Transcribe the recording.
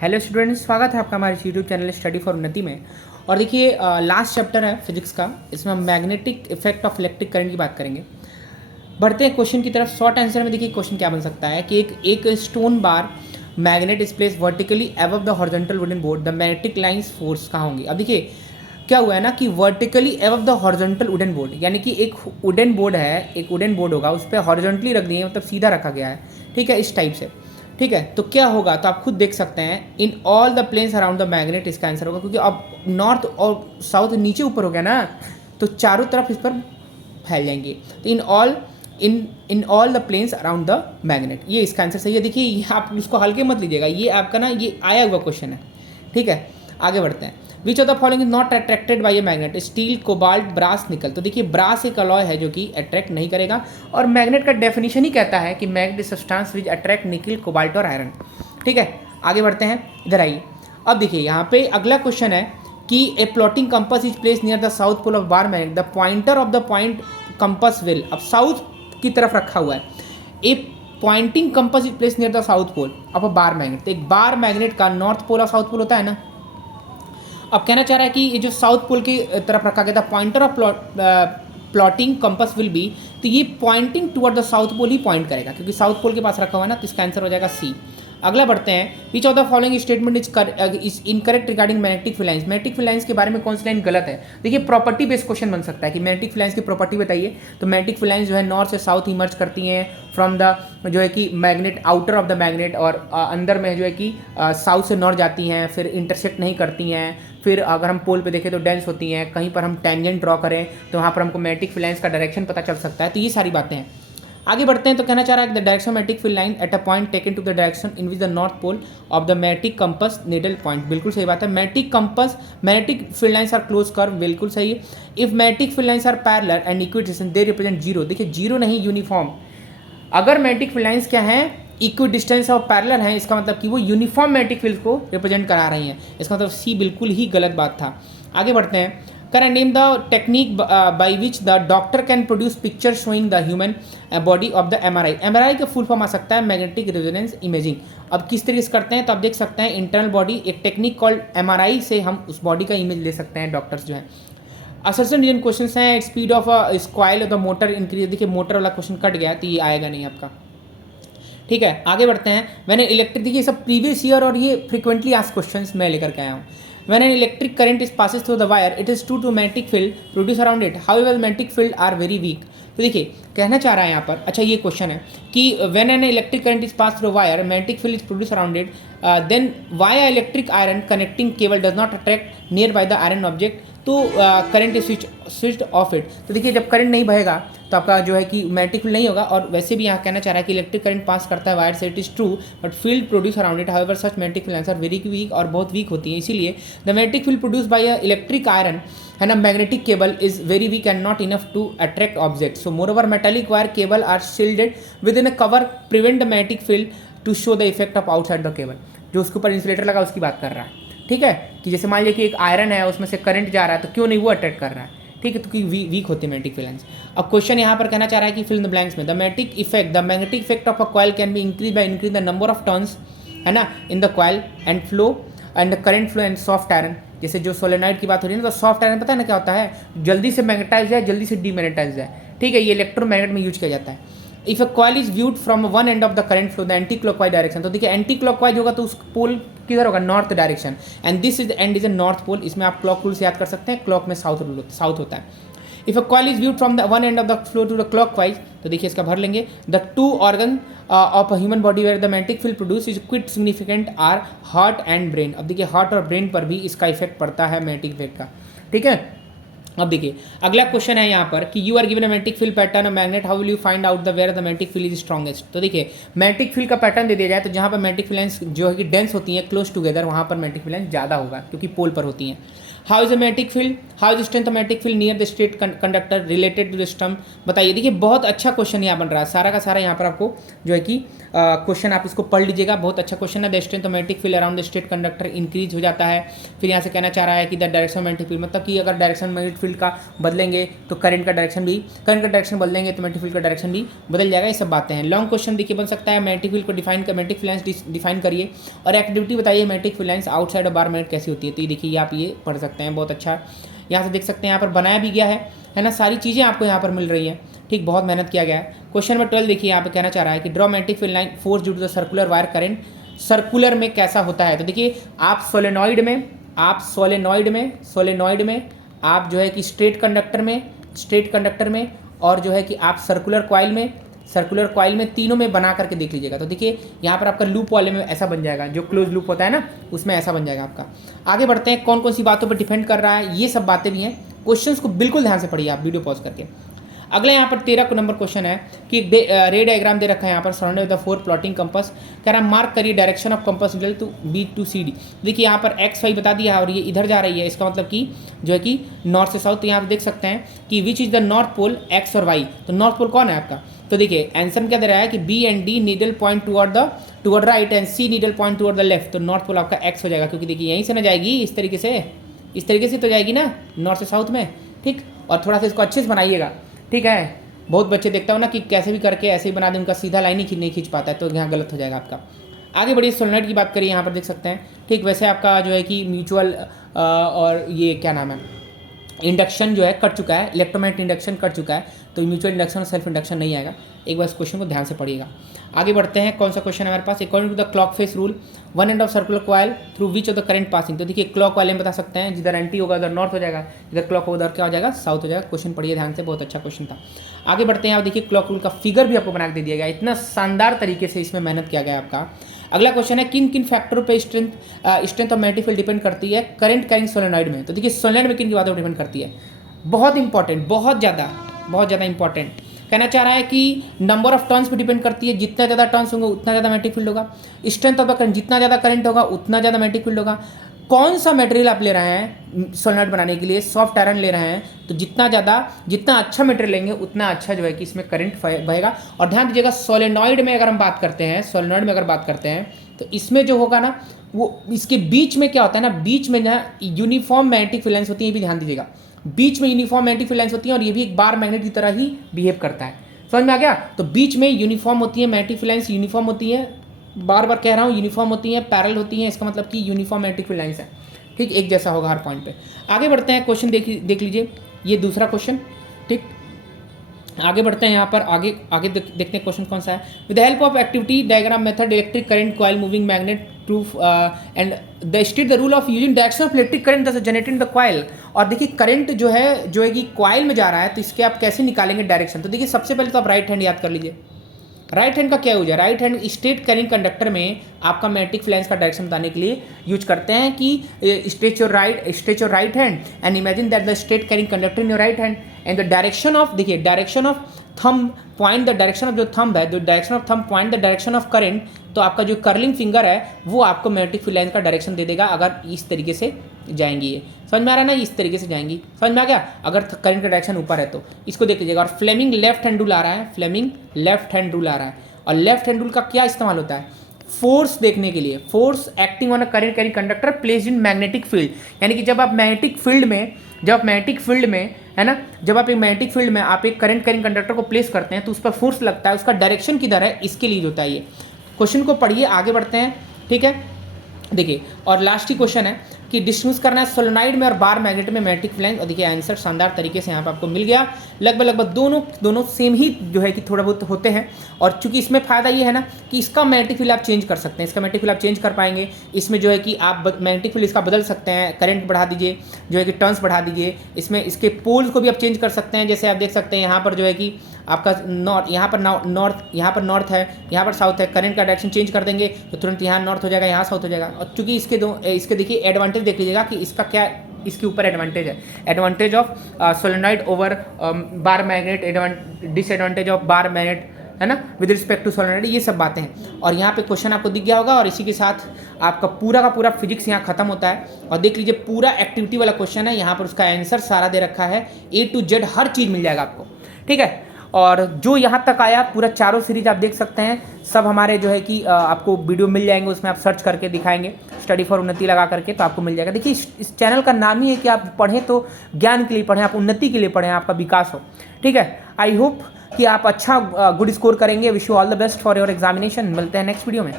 Hello students, स्वागत है आपका हमारे यूट्यूब चैनल स्टडी फॉर उन्नति में। और देखिए लास्ट चैप्टर है फिजिक्स का, इसमें हम magnetic effect of electric current की बात करेंगे। बढ़ते हैं क्वेश्चन की तरफ। शॉर्ट आंसर में देखिए क्वेश्चन क्या बन सकता है कि एक stone bar magnet is place vertically above the horizontal wooden board, the magnetic lines force कहाँ होंगी। अब देखिए क्या हुआ है ना कि vertically above the horizontal wooden board, यानी कि एक वुडन बोर्ड है, एक वुडन बोर्ड होगा, उस पर हॉरिजॉन्टली रख दिए, मतलब सीधा रखा गया है, ठीक है, इस टाइप से। ठीक है, तो क्या होगा, तो आप खुद देख सकते हैं in all the planes around the magnet, इसका आंसर होगा, क्योंकि अब नॉर्थ और साउथ नीचे ऊपर हो गया ना, तो चारों तरफ इस पर फैल जाएंगे। तो in all the planes around the magnet, ये इसका आंसर सही है। देखिए ये आप इसको हल्के मत लीजिएगा, ये आपका ना ये आया हुआ क्वेश्चन है। ठीक है, आगे बढ़ते हैं। Which of the following is not attracted by a magnet, steel, cobalt, brass, nickel. तो देखिए ब्रास एक अलॉय है जो कि अट्रैक्ट नहीं करेगा, और मैग्नेट का डेफिनेशन ही कहता है कि मैग्नेट सब्सटेंस विच अट्रैक्ट निकल, कोबाल्ट और आयरन। ठीक है, आगे बढ़ते हैं, इधर आइए। अब देखिए यहाँ पे अगला क्वेश्चन है कि a plotting compass is place near the south pole of bar magnet, the pointer of the point compass will. अब साउथ की तरफ रखा हुआ है, a pointing compass is place near the south pole of a bar magnet. तो एक bar magnet का north pole और साउथ पोल होता है ना। अब कहना चाह रहा है कि ये जो साउथ पोल की तरफ रखा गया था, pointer of plotting compass will be, तो ये pointing toward the south pole ही पॉइंट करेगा, क्योंकि साउथ पोल के पास रखा हुआ है ना, तो इसका आंसर हो जाएगा सी। अगला बढ़ते हैं। Which of the following statement is incorrect regarding magnetic field lines. Magnetic field lines के बारे में कौन सी लाइन गलत है। देखिए प्रॉपर्टी बेस्ड क्वेश्चन बन सकता है कि मैग्नेटिक फील्ड लाइंस की प्रॉपर्टी बताइए। तो मैग्नेटिक फील्ड लाइंस जो है नॉर्थ से साउथ इमर्ज करती हैं फ्रॉम द जो है कि magnet, outer of the magnet, और अंदर में जो है कि साउथ से नॉर्थ जाती हैं, फिर इंटरसेक्ट नहीं करती हैं, फिर अगर हम पोल पे देखें तो डेंस होती हैं, कहीं पर हम टेंजेंट ड्रॉ करें तो वहाँ पर हमको मैग्नेटिक फील्ड लाइंस का डायरेक्शन पता चल सकता है। तो ये सारी बातें हैं। आगे बढ़ते हैं। तो कहना चाह रहा है the direction magnetic field line at a point taken to the direction in which the north pole of the magnetic compass needle point. बिल्कुल सही बात है। Magnetic compass, magnetic field lines are close curve, बिल्कुल सही है। If magnetic field lines are parallel and equidistance they represent zero. देखिए zero नहीं, uniform. अगर मैग्नेटिक फील्ड लाइंस क्या है, इक्विडिस्टेंस और पैरेलल हैं, इसका मतलब कि वो यूनिफॉर्म मैग्नेटिक फील्ड को रिप्रेजेंट करा रही हैं। इसका मतलब सी बिल्कुल ही गलत बात था। आगे बढ़ते हैं। Can I name the technique by which the doctor can produce picture showing the human body of the MRI. MRI का फुल फॉर्म आ सकता है मैग्नेटिक रेजोनेंस इमेजिंग। अब किस तरीके से करते हैं, तो आप देख सकते हैं इंटरनल बॉडी, एक टेक्निक कॉल्ड एमआरआई से हम उस बॉडी का इमेज ले सकते हैं, डॉक्टर्स जो है। असर्शन रीजन क्वेश्चन हैं, speed of coil of the motor increase. देखिए मोटर वाला क्वेश्चन कट गया, तो ये आएगा नहीं आपका। ठीक है, आगे बढ़ते हैं। मैंने इलेक्ट्रिक, देखिए सब प्रीवियस ईयर और ये फ्रीक्वेंटली आस्क्ड क्वेश्चंस मैं लेकर के आया हूँ। When an electric current is passes through the wire, it is true to magnetic field produced around it. However, magnetic field are very weak. तो देखिए कहना चाह रहा है यहाँ पर, अच्छा ये क्वेश्चन है कि when an electric current is passed through a wire, magnetic field is produced around it. Then why a electric iron connecting cable does not attract nearby the iron object? तो current is switched off it. तो देखिए जब current नहीं बहेगा तो आपका जो है कि मैग्नेटिक फील्ड नहीं होगा। और वैसे भी यहाँ कहना चाह रहा है कि इलेक्ट्रिक करंट पास करता है वायर से, it is true, but field produce around it, however such magnetic field answer very weak, और बहुत वीक होती है। इसीलिए the magnetic field produce by a electric iron है ना, magnetic cable is very weak and not enough to attract object. So moreover metallic wire cable are shielded within a cover prevent the magnetic field to show the effect of outside the cable. जो उसके ऊपर insulator लगा उसकी बात कर रहा है। ठीक है, कि जैसे मान लीजिए कि एक आयरन है, उसमें से करंट जा रहा है, तो क्यों नहीं वो अट्रैक्ट कर रहा है। ठीक है, तो क्योंकि वीक होती है मैग्नेटिक फील्ड लाइंस। अब क्वेश्चन यहाँ पर कहना चाह रहा है कि फिल इन द ब्लैंक्स में the magnetic effect of a coil can be increase by increase the number of turns है ना in the coil and flow and current flow and soft iron. जैसे जो सोलेनॉइड की बात हो रही है ना, तो सॉफ्ट आयरन पता है ना क्या होता है, जल्दी से मैग्नेटाइज जाए, जल्दी से डीमैग्नेटाइज जाए। ठीक है, ये इलेक्ट्रोमैग्नेट में यूज किया जाता है। If a coil is viewed from one end of the current flow the anti clockwise direction. तो देखिए एंटी क्लॉकवाइज होगा तो उस पोल किधर होगा, north direction, and this is end is a north pole. इसमें आप क्लॉक रूल से याद कर सकते हैं, क्लॉक में साउथ होता है। If a coil is viewed from the one end of the flow to the clockwise, तो देखिए इसका भर लेंगे। The two organ of a human body where the magnetic field produce is quite significant are heart and brain. अब देखिए heart और brain पर भी इसका इफेक्ट पड़ता है मैग्नेटिक इफेक्ट का। ठीक है, अब देखिए अगला क्वेश्चन है यहाँ पर कि you are given a magnetic field pattern of magnet, how will you find out the where the magnetic field is strongest. तो देखिए मैग्नेटिक फील्ड का पैटर्न दे दिया जाए, तो जहाँ पर मैग्नेटिक फील्ड लाइंस जो है कि डेंस होती हैं क्लोज टुगेदर, वहाँ पर मैग्नेटिक फील्ड लाइंस ज़्यादा होगा, क्योंकि पोल पर होती हैं। How is a magnetic field, how is strength of magnetic field near the straight conductor related to the stump. बताइए, देखिए बहुत अच्छा क्वेश्चन यहाँ बन रहा है, सारा का सारा यहाँ पर आपको जो है कि क्वेश्चन आप इसको पढ़ लीजिएगा, बहुत अच्छा क्वेश्चन है। The strength of magnetic field around the straight conductor increase हो जाता है। फिर यहाँ से कहना चाह रहा है कि the direction of magnetic field, मतलब कि अगर डायरेक्शन मैग्नेटिक फील्ड फील्ड का बदलेंगे तो करंट का डायरेक्शन बदलेंगे तो मैग्नेटिक फील्ड का डायरेक्शन भी बदल जाएगा। ये सब बातें हैं। लॉन्ग क्वेश्चन देखिए बन सकता है, मैग्नेटिक फील्ड को मैग्नेटिक फील्ड लाइंस डिफाइन करिए और एक्टिविटी बताइए magnetic field lines outside of bar magnet कैसी होती है। तो ये देखिए आप ये पढ़ सकते हैं, बहुत अच्छा यहाँ से देख सकते हैं, यहाँ पर बनाया भी गया है ना, सारी चीज़ें आपको यहाँ पर मिल रही हैं। ठीक, बहुत मेहनत किया गया है। क्वेश्चन नंबर 12 देखिए यहाँ पे कहना चाह रहा है कि draw magnetic field line force due to the circular wire current, circular में कैसा होता है। तो देखिए आप सोलेनॉइड में आप जो है कि स्ट्रेट कंडक्टर में और जो है कि आप सर्कुलर कॉइल में तीनों में बना करके देख लीजिएगा। तो देखिए यहाँ पर आपका लूप वाले में ऐसा बन जाएगा, जो क्लोज लूप होता है ना उसमें ऐसा बन जाएगा आपका। आगे बढ़ते हैं, कौन कौन सी बातों पर डिपेंड कर रहा है, ये सब बातें भी हैं। क्वेश्चंस को बिल्कुल ध्यान से पढ़िए आप वीडियो पॉज करके। अगला यहाँ पर 13 नंबर क्वेश्चन है कि रे डायग्राम दे रखा है यहाँ पर surrounded with the 4 plotting compass, कह रहा है मार्क करिए direction of compass nickel to B to C D. देखिए यहाँ पर एक्स वाई बता दिया है और ये इधर जा रही है, इसका मतलब कि जो है कि नॉर्थ से साउथ। तो यहाँ पर देख सकते हैं कि which is the north pole X और वाई। तो नॉर्थ पोल कौन है आपका, तो देखिए आंसर क्या दे रहा है कि B and D needle point toward right and C needle point toward the left. तो नॉर्थ पोल आपका एक्स हो जाएगा, क्योंकि देखिए यहीं से ना जाएगी इस तरीके से तो जाएगी ना नॉर्थ से साउथ में। ठीक, और थोड़ा सा इसको अच्छे से बनाइएगा। ठीक है, बहुत बच्चे देखता हूँ ना कि कैसे भी करके ऐसे ही बना दें, उनका सीधा लाइन ही नहीं खींच पाता है, तो यहाँ गलत हो जाएगा आपका। आगे बढ़िए, सोलेनॉइड की बात करिए, यहाँ पर देख सकते हैं। ठीक, वैसे आपका जो है कि म्यूचुअल और ये क्या नाम है इंडक्शन जो है कट चुका है, इलेक्ट्रोमैग्नेटिक इंडक्शन कट चुका है, तो म्यूचुअल इंडक्शन और सेल्फ इंडक्शन नहीं आएगा। एक बार इस क्वेश्चन को ध्यान से पढ़िएगा। आगे बढ़ते हैं, कौन सा क्वेश्चन है हमारे पास, according to the clock face rule one end of circular coil through which of the current passing. तो देखिए क्लॉक वाले में बता सकते हैं, जिधर एंटी होगा उधर नॉर्थ हो जाएगा, जिधर क्लॉक होगा उधर क्या हो जाएगा, साउथ हो जाएगा। क्वेश्चन पढ़िए ध्यान से, बहुत अच्छा क्वेश्चन था। आगे बढ़ते हैं, आप देखिए क्लॉक रूल का फिगर भी आपको बना के दे दिया गया, इतना शानदार तरीके से इसमें मेहनत किया गया आपका। अगला क्वेश्चन है, किन किन फैक्टरों पे strength of magnetic field depend करती है करंट कैरिंग सोलेनॉइड में। तो देखिए सोलेनॉइड में किन की बातों पर डिपेंड करती है, बहुत इंपॉर्टेंट, बहुत ज़्यादा इंपॉर्टेंट। कहना चाह रहा है कि नंबर ऑफ टर्न्स पे डिपेंड करती है, जितना ज़्यादा टर्न्स होंगे उतना ज़्यादा मैग्नेटिक फील्ड होगा। स्ट्रेंथ ऑफ द करंट, जितना ज़्यादा करंट होगा उतना ज़्यादा मैग्नेटिक फील्ड होगा। कौन सा मटेरियल आप ले रहे हैं सोलेनॉइड बनाने के लिए, सॉफ्ट आयरन ले रहे हैं, तो जितना अच्छा मटेरियल लेंगे उतना अच्छा जो है कि इसमें करंट बहेगा। और ध्यान दीजिएगा, सोलेनॉइड में अगर बात करते हैं तो इसमें जो होगा ना वो इसके बीच में क्या होता है ना, बीच में ना यूनिफॉर्म मैग्नेटिक फील्ड लाइंस होती है, ये भी ध्यान दीजिएगा, बीच में यूनिफॉर्म मैग्नेटिक फील्ड लाइंस होती हैं और ये भी एक बार मैग्नेट की तरह ही बिहेव करता है। समझ में आ गया, तो बीच में यूनिफॉर्म होती है मैग्नेटिक फील्ड लाइंस, यूनिफॉर्म होती है, बार बार कह रहा हूँ यूनिफॉर्म होती है, पैरेलल होती है, इसका मतलब कि यूनिफॉर्म मैग्नेटिक फील्ड लाइंस है। ठीक, एक जैसा होगा हर पॉइंट पे। आगे बढ़ते हैं, क्वेश्चन देख लीजिए, ये दूसरा क्वेश्चन। ठीक, आगे बढ़ते हैं, यहाँ पर आगे देखते हैं क्वेश्चन कौन सा है। With the help of activity diagram method electric current coil moving magnet proof and the state the rule of using direction of electric current that is generated in the coil. और देखिए current जो है कि coil में जा रहा है, तो इसके आप कैसे निकालेंगे डायरेक्शन। तो देखिए सबसे पहले तो आप राइट हैंड याद कर लीजिए। राइट हैंड का क्या यूज है, right hand straight carrying conductor में आपका मैग्नेटिक फ्लैंस का डायरेक्शन बताने के लिए यूज करते हैं कि stretch your right hand and imagine that the straight carrying conductor in your right hand and the direction of, देखिए direction of thumb point the direction of जो थंब है, the direction of thumb point the direction of current. तो आपका जो curling finger है वो आपको magnetic field line का डायरेक्शन दे देगा, अगर इस तरीके से जाएंगी, ये समझ में आ रहा है ना, इस तरीके से जाएंगी, समझ में आ गया। अगर करंट का डायरेक्शन ऊपर है तो इसको देख लीजिएगा। और फ्लेमिंग लेफ्ट हैंड रूल आ रहा है, और लेफ्ट हैंड रूल का क्या इस्तेमाल होता है, फोर्स देखने के लिए, force acting on a current carrying conductor placed in magnetic field. यानी कि जब आप मैग्नेटिक फील्ड में है ना, जब आप एक मैग्नेटिक फील्ड में आप एक करंट कैरिंग कंडक्टर को प्लेस करते हैं तो उस पर फोर्स लगता है, उसका डायरेक्शन किधर है, इसके लिए होता है ये। क्वेश्चन को पढ़िए, आगे बढ़ते हैं। ठीक है, देखिए, और लास्ट ही क्वेश्चन है कि डिस्टिंग्विश करना है सोलेनॉइड में और बार मैग्नेट में मैग्नेटिक फील्ड लाइन। और देखिए आंसर शानदार तरीके से यहाँ पे आपको मिल गया। लगभग दोनों सेम ही जो है कि थोड़ा बहुत होते हैं। और चूंकि इसमें फ़ायदा ये है ना कि इसका मैग्नेटिक फील्ड आप चेंज कर सकते हैं, इसका मैग्नेटिक फील्ड आप चेंज कर पाएंगे। इसमें जो है कि आप मैग्नेटिक फील्ड इसका बदल सकते हैं, करंट बढ़ा दीजिए, जो है कि टर्न्स बढ़ा दीजिए, इसमें इसके पोल्स को भी आप चेंज कर सकते हैं। जैसे आप देख सकते हैं यहाँ पर जो है कि आपका यहाँ पर नॉर्थ है, यहाँ पर साउथ है, करंट का डायरेक्शन चेंज कर देंगे तो तुरंत यहाँ नॉर्थ हो जाएगा, यहाँ साउथ हो जाएगा। और चूंकि इसके देखिए एडवांटेज देख लीजिएगा कि इसका क्या इसके ऊपर एडवांटेज है, advantage of solenoid over bar magnet, disadvantage of bar magnet, है ना, विद रिस्पेक्ट टू सोलेनॉइड, ये सब बातें हैं। और यहाँ पे क्वेश्चन आपको दिख गया होगा। और इसी के साथ आपका पूरा का पूरा फिजिक्स यहाँ खत्म होता है। और देख लीजिए पूरा एक्टिविटी वाला क्वेश्चन है, यहाँ पर उसका आंसर सारा दे रखा है, A to Z हर चीज़ मिल जाएगा आपको। ठीक है, और जो यहाँ तक आया पूरा चारों सीरीज आप देख सकते हैं, सब हमारे जो है कि आपको वीडियो मिल जाएंगे, उसमें आप सर्च करके दिखाएंगे स्टडी फॉर उन्नति लगा करके, तो आपको मिल जाएगा। देखिए इस चैनल का नाम ही है कि आप पढ़ें तो ज्ञान के लिए पढ़ें, आप उन्नति के लिए पढ़ें, आपका विकास हो। ठीक है, आई होप कि आप अच्छा गुड स्कोर करेंगे। Wish you all the best for your examination. मिलते हैं नेक्स्ट वीडियो में।